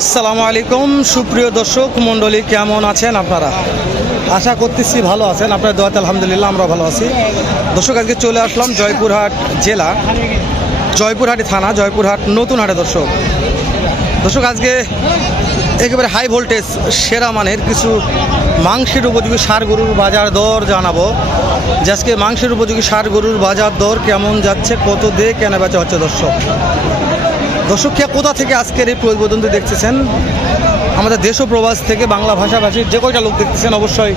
আসসালামু আলাইকুম সুপ্রিয় দর্শক মণ্ডলী, কেমন আছেন আপনারা? আশা করতেছি ভালো আছেন। আপনার দোয়াতে আলহামদুলিল্লাহ আমরা ভালো আছি। দর্শক, আজকে চলে আসলাম জয়পুরহাট জেলা, জয়পুরহাটি থানা, জয়পুরহাট নতুন হাটে। দর্শক আজকে একেবারে হাই ভোল্টেজ সেরা মানের কিছু মাংসের উপযোগী ষাঁড় গরুর বাজার দর জানাবো। যে আজকে মাংসের উপযোগী ষাঁড় গরুর বাজার দর কেমন যাচ্ছে, কত দিয়ে কেনা বেচা হচ্ছে। দর্শক কে কোথা থেকে আজকের এই প্রতিবেদনটি দেখতেছেন, আমাদের দেশ ও প্রবাস থেকে বাংলা ভাষাভাষীর যে কয়টা লোক দেখতেছেন, অবশ্যই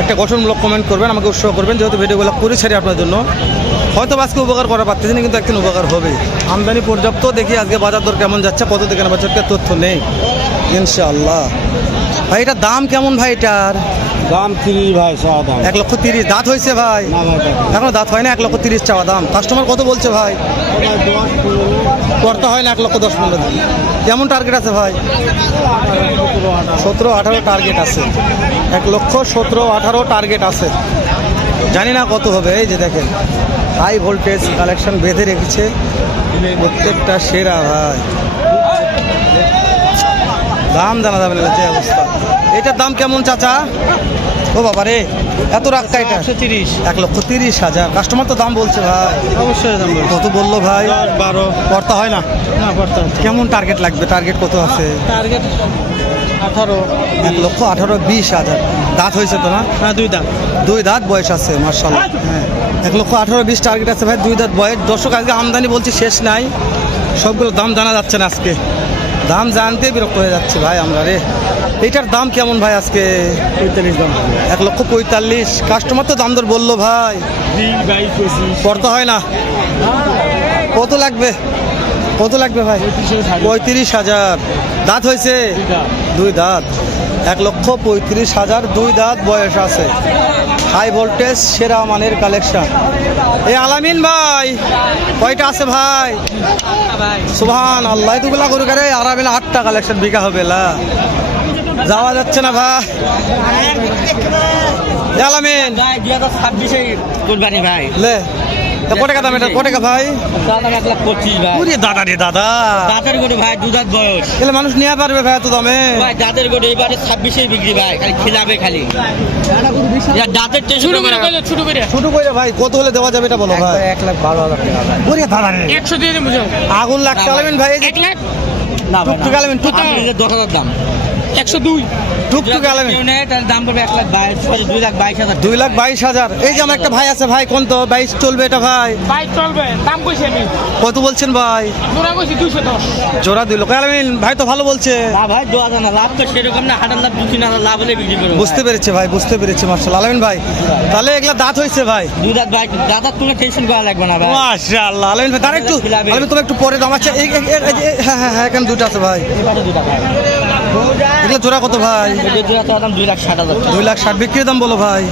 একটা গঠনমূলক কমেন্ট করবেন, আমাকে উৎসাহ করবেন। যেহেতু ভিডিওগুলো করে ছাড়ি আপনার জন্য, হয়তো আজকে উপকার করা পারতেছি না, কিন্তু একদিন উপকার হবে। আমদানি পর্যাপ্ত, দেখি আজকে বাজার দর কেমন যাচ্ছে, কত থেকে কেনা বেচার তথ্য নেই ইনশাআল্লাহ। ভাই এটার দাম কেমন ভাই? এটার দাম 30 ভাই, চাওয়া দাম 1,30,000। দাঁত হয়েছে ভাই? এখনো দাঁত হয় না, 1,30,000 চাওয়া দাম। কাস্টমার কত বলছে ভাই? করতে হয় না, 1,10,15,000। কেমন টার্গেট আছে ভাই? 17-18 টার্গেট আছে। 1,17-18 টার্গেট আছে, জানি না কত হবে। এই যে দেখেন হাই ভোল্টেজ কালেকশন বেঁধে রেখেছে, প্রত্যেকটা সেরা ভাই। দাম জানা যাবে না যে অবস্থা। এটার দাম কেমন চাচা? ও বাবা রে, এত রাখা এটা 1,30,000। কাস্টমার তো দাম বলছে ভাই। অবশ্যই দাম কত বললো ভাই? 12 করতে হয় না? না করতে হচ্ছে। কেমন টার্গেট লাগবে? টার্গেট কত আছে? টার্গেট 18। 1,18,20,000। দাঁত হয়েছে তো না? হ্যাঁ, 2 দাম। 2 দাঁত বয়স আছে মার্শাল্লাহ। হ্যাঁ, 1,18,20 টার্গেট আছে ভাই, 2 দাঁত বয়স। দর্শক আজকে আমদানি বলছি শেষ নাই, সবগুলো দাম জানা যাচ্ছে না আজকে। দাম জানতে বিরক্ত হয়ে যাচ্ছে ভাই আমরা রে। এইটার দাম কেমন ভাই আজকে? 45 দাম। 1,45,000। কাস্টমার তো দাম দর বললো ভাই। 20-22-25 করতে হয় না? কত লাগবে? কত লাগবে ভাই? 35,000। দাঁত হয়েছে? 2 দাঁত। 1,35,000, 2 দাঁত বয়স আছে। হাই ভোল্টেজ সেরা মানের কালেকশন। এই আলামিন ভাই কয়টা আছে ভাই? সুবহান আল্লাহ, এতগুলা গরু করে আরামেলা 8টা কালেকশন বিকা হবে না, যাওয়া যাচ্ছে না ভাই। আলামিন 2026 কুরবানি ভাই। লে কত টাকা দাম? এটা কত টাকা ভাই? দাম 1,25,000 ভাই। ওরে দাদা রে দাদা, দাঁতের গরু ভাই, 2 দাঁত বয়স এলে মানুষ নিয়ে পারবে ভাই এত দামে? ভাই। দাঁতের গরু এবারে 26 বিক্রি ভাই, খালি খিলাবে খালি। দাঁতের শুরু করে ছোট করে ভাই, কত হলে দেওয়া যাবে এটা বলো ভাই? 1,12,000 টাকা ভাই। ওরে দাদা রে, 100 দিয়ে দিন বুঝো। আগুন লাগছে আলামিন ভাই। এই যে 1 লাখ না ভাই, টুকটুক আলামিন, টুকটুক 10,000 দাম। 102 টুকটুক আলামিন, তার দাম পড়বে 1,22,000, 2,22,000। 2,22,000। এই যে আমার একটা ভাই আছে ভাই, কোন তো 22 চলবে এটা ভাই? বাইক চলবে, দাম কইছি আমি। কত বলছেন ভাই? জোড়া কইছি 210। জোড়া 2 লক্ষ। আলামিন ভাই তো ভালো বলছে। না ভাই, 2,000 না, লাভ তো সেরকম না, হাটার লাভ 2,000 লাভ হলে বিক্রি করবো। বুঝতে পেরেছি ভাই, বুঝতে পেরেছি মাশাআল্লাহ। আলামিন ভাই তাহলে এগুলা দাঁত হয়েছে ভাই? 2 দাঁত ভাই, দাদার কোনো টেনশন করা লাগবে না ভাই। মাশাআল্লাহ। আলামিন ভাই তার একটু, আলামিন তুমি একটু পরে দাম আছে। হ্যাঁ হ্যাঁ হ্যাঁ, এখানে 2টা আছে ভাই। এবারে 2 টাকা এগুলো জোড়া কত ভাই? জোড়া তো দাম 2,60,000। 2,60,000 বিক্রির দাম বলো ভাই?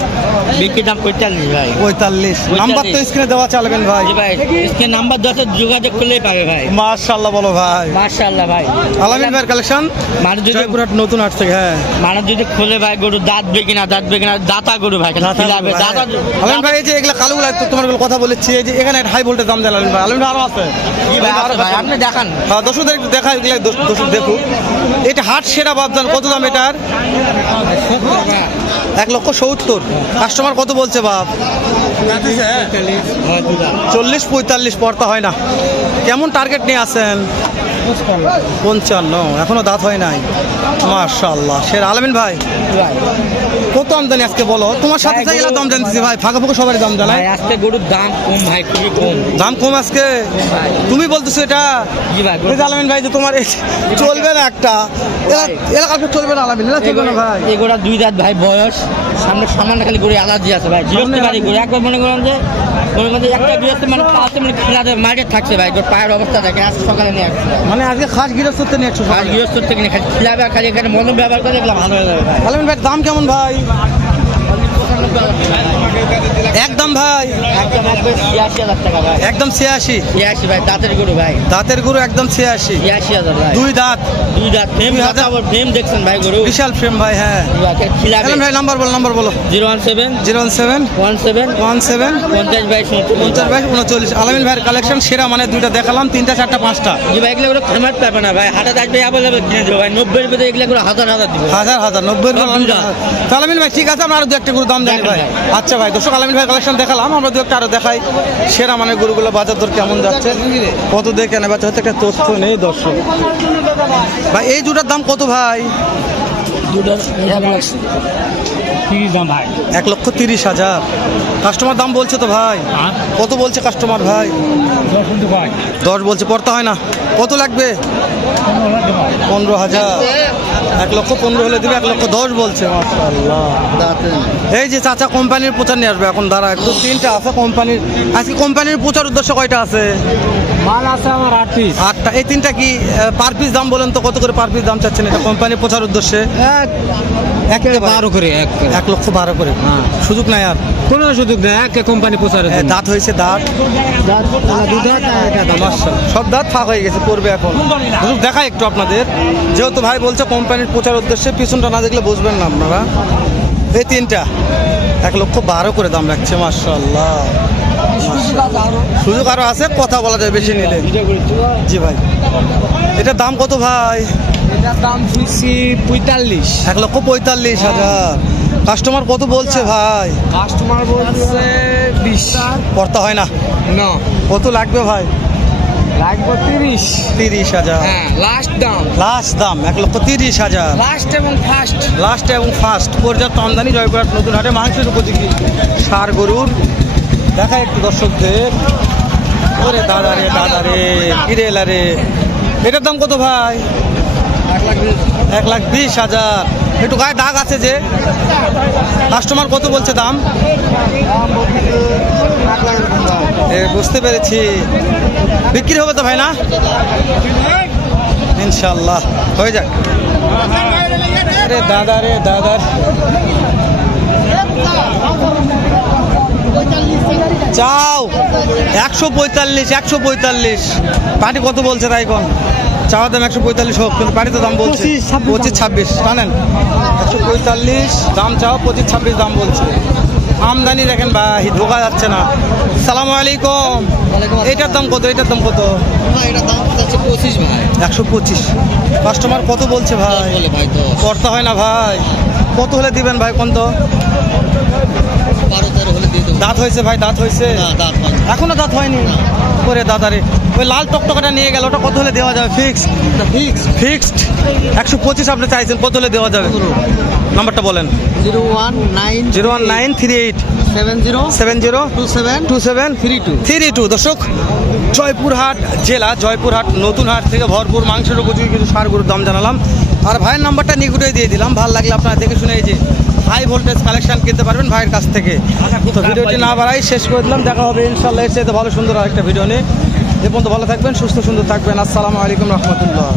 বিক্রির দাম 45 ভাই। 45। নাম্বার তো স্ক্রিনে দেওয়া আছে আলামিন ভাই। জি ভাই, इसके নাম্বার 10 যোগাযোগ করলেই পাবে ভাই। মাশাআল্লাহ বলো ভাই। মাশাআল্লাহ ভাই। আলামিন ভাইয়ের কালেকশন মানুষ যদি জয়পুরহাট নতুন হাট থেকে। হ্যাঁ, মানুষ যদি খোলে ভাই, গরু দাঁতবে কিনা, দাতা গরু ভাই, খিলাবে দাতা। আলামিন ভাই এই যে এগুলা কালোগুলা তো তোমার কথা বলেছি, এই যে এখানে হাই ভোল্টেজ দাম দেন আলামিন ভাই। আলামিন ভাই আরো আছে? জি ভাই, আরো ভাই আপনি দেখান। হ্যাঁ, দর্শকদের একটু দেখা, এগুলা দর্শক দেখুক। এটা হাট সেরা বাবজান, কত দাম এটার? 1,70,000। কাস্টমার কত বলছে বাপ? 40-45 পড়তা হয় না। কেমন টার্গেট নিয়ে আসেন? 55। এখনো দাঁত হয় নাই। মাশাআল্লাহ সের। আলামিন ভাই কত আমদানি আজকে বলো? তোমার সাথে এগুলা দাম জানতেছি ভাই, ফাঁকা ফাঁকা সবারই দাম জানাই। ভাই আজকে গরুর দাম কম ভাই, খুবই কম। দাম কম আজকে? তুমি বলতেছো এটা? জি ভাই। এই যে আলামিন ভাই যে তোমার চলবে না একটা এলাকা চলবে না আলামিন, না চলবে না ভাই। এগুলা 2 দাঁত ভাই বয়স, সামনে খালি গরু অ্যালার্জি আছে ভাই। গৃহস্থ বাড়ি গরু, একবার মনে করেন যে একটা গৃহস্থ মানে পাশে মানে খিলাতে মার্কে থাকছে ভাই, গরুর পায়ের অবস্থা দেখেন। আজকে সকালে নিয়ে আসছে মানে আজকে খাস গৃহস্থ নিয়ে একশো। আর গৃহস্থ থেকে নিয়ে খালি খিলাবে, আর খালি এখানে মলম ব্যবহার করে এগুলো ভালো হয়ে যাবে ভাই। আলামিন ভাই দাম কেমন ভাই? একদম ভাই, একদম 86,000 টাকা ভাই। একদম 86। 86 ভাই, দাঁতের গরু ভাই। দাঁতের গরু একদম 86। 86,000 ভাই। দুই দাঁত, দুই দাঁত ফ্রেম, 2000 ফ্রেম দেখছেন ভাই গরু। বিশাল ফ্রেম ভাই। হ্যাঁ খিলাবে আলম ভাই, নাম্বার বলো। 017 017 17 17 50 22 50 22 39। আলামিন ভাইয়ের কালেকশন সেরা, মানে দুইটা দেখালাম, 3টা 4টা 5টা। জি ভাই, এগুলো খামার পাবে না ভাই, হাটে আসবে অ্যাভেলেবল কিনে দেবো ভাই। 90 এর ভিতরে এগুলো করে হাজার দিব। হাজার 90 সব দুইটা। আলামিন ভাই ঠিক আছে, আমরা আরো দু একটা গরু দাম জানি ভাই। আচ্ছা ভাই, দর্শক আলামিন ভাই কালেকশন দেখালাম, আমরা দু একটা আরো দেখাই সেরা মানে গরুগুলো বাজার দর কেমন যাচ্ছে, কত দিয়ে কেনা বেচা হচ্ছে, একটা তথ্য নেই দর্শক ভাই। এই দুটার দাম কত ভাই? ভাই 1,30,000। কাস্টমার দাম বলছে তো ভাই, কত বলছে কাস্টমার ভাই? 10 বলছে, পড়তে হয় না। কত লাগবে? 15,000। 1,15,000 হলে দিবে, 1,10,000 বলছে। মাশাআল্লাহ। এই যে চাচা কোম্পানির প্রচার নিয়ে আসবে এখন, দাঁড়া একটু। 3টা আছে কোম্পানির। আজকে কোম্পানির প্রচার উদ্দেশ্য কয়টা আছে? মাল আছে আমার 8 পিস। 8টা। এই 3টা কি পার পিস দাম বলেন তো, কত করে পার পিস দাম চাচ্ছেন এটা কোম্পানির প্রচার উদ্দেশ্যে? 12 করে 1,12,000 করে। সুযোগ নাই আর কোনো সুযোগ নেই, এক কোম্পানি প্রচারে। দাঁত হয়েছে, দাঁত সব দাঁত ফাঁক হয়ে গেছে, পড়বে এখন। সুযোগ দেখাই একটু আপনাদের, যেহেতু ভাই বলছে কোম্পানির প্রচার উদ্দেশ্যে, পিছনটা না দেখলে বুঝবেন না আপনারা। এই 3টা 1,12,000 করে দাম রাখছে। মাশাআল্লাহ, সুযোগ আরো আছে, কথা বলা যায় বেশি নিলে। জি ভাই, এটার দাম কত ভাই? এটার দাম দিচ্ছি 45। 1,45,000। কাস্টমার কত বলছে ভাই? কাস্টমার বলছে 20। পড়তে হয় না। না, কত লাগবে ভাই? লাগবে 30। 30,000। হ্যাঁ, লাস্ট দাম। লাস্ট দাম 1,30,000। লাস্ট এবং ফার্স্ট। লাস্ট এবং ফার্স্ট পর্যাপ্ত আমদানি জয়পুরহাট নতুন হাটে মাংসের উপযোগী ষাঁড় গরুর দেখা একটু দর্শকদের। ওরে দাদারে কিরেলা রে, এটার দাম কত ভাই? 1,20,000। একটু গায়ে দাগ আছে যে, কাস্টমার কত বলছে দাম? বুঝতে পেরেছি, বিক্রি হবে তো ভাই না? ইনশাল্লাহ হয়ে যাক। আরে দাদার চাও 145। পার্টি কত বলছে তাই কোন? চাওয়া দাম 145 হোক, কিন্তু পার্টি তো দাম বলছে 25-26 জানেন। 145 দাম চাও, 25-26 দাম বলছে। আমদানি দেখেন ভাই, ঢোকা যাচ্ছে না। সালামু আলাইকুম। এটার দাম কত? 125। কাস্টমার কত বলছে ভাই? করতে হয় না ভাই। কত হলে দিবেন ভাই? কোন তো দাঁত হয়েছে ভাই? দাঁত হয়েছে? এখনো দাঁত হয়নি। করে দাদারে, ওই লাল টকটকাটা নিয়ে গেল, ওটা কত হলে দেওয়া যাবে? ফিক্সড 125 আপনি চাইছেন, কত হলে দেওয়া যাবে? নাম্বারটা বলেন। 01938 702732 দর্শক, জয়পুরহাট জেলা, জয়পুরহাট নতুন হাট থেকে ভরপুর মাংসের উপযোগী কিছু ষাঁড় গরুর দাম জানালাম। আর ভাইয়ের নাম্বারটা নিকুটে দিয়ে দিলাম, ভালো লাগলে আপনারা দেখে শুনে এই যে হাই ভোল্টেজ কালেকশন কিনতে পারবেন ভাইয়ের কাছ থেকে। তো ভিডিওটি না বাড়াই শেষ করে দিলাম, দেখা হবে ইনশাল্লাহ এর চাইতে ভালো সুন্দর আরেকটা ভিডিও নিয়ে। এ পর্যন্ত ভালো থাকবেন, সুস্থ সুন্দর থাকবেন। আসসালামু আলাইকুম রহমতুল্লাহ।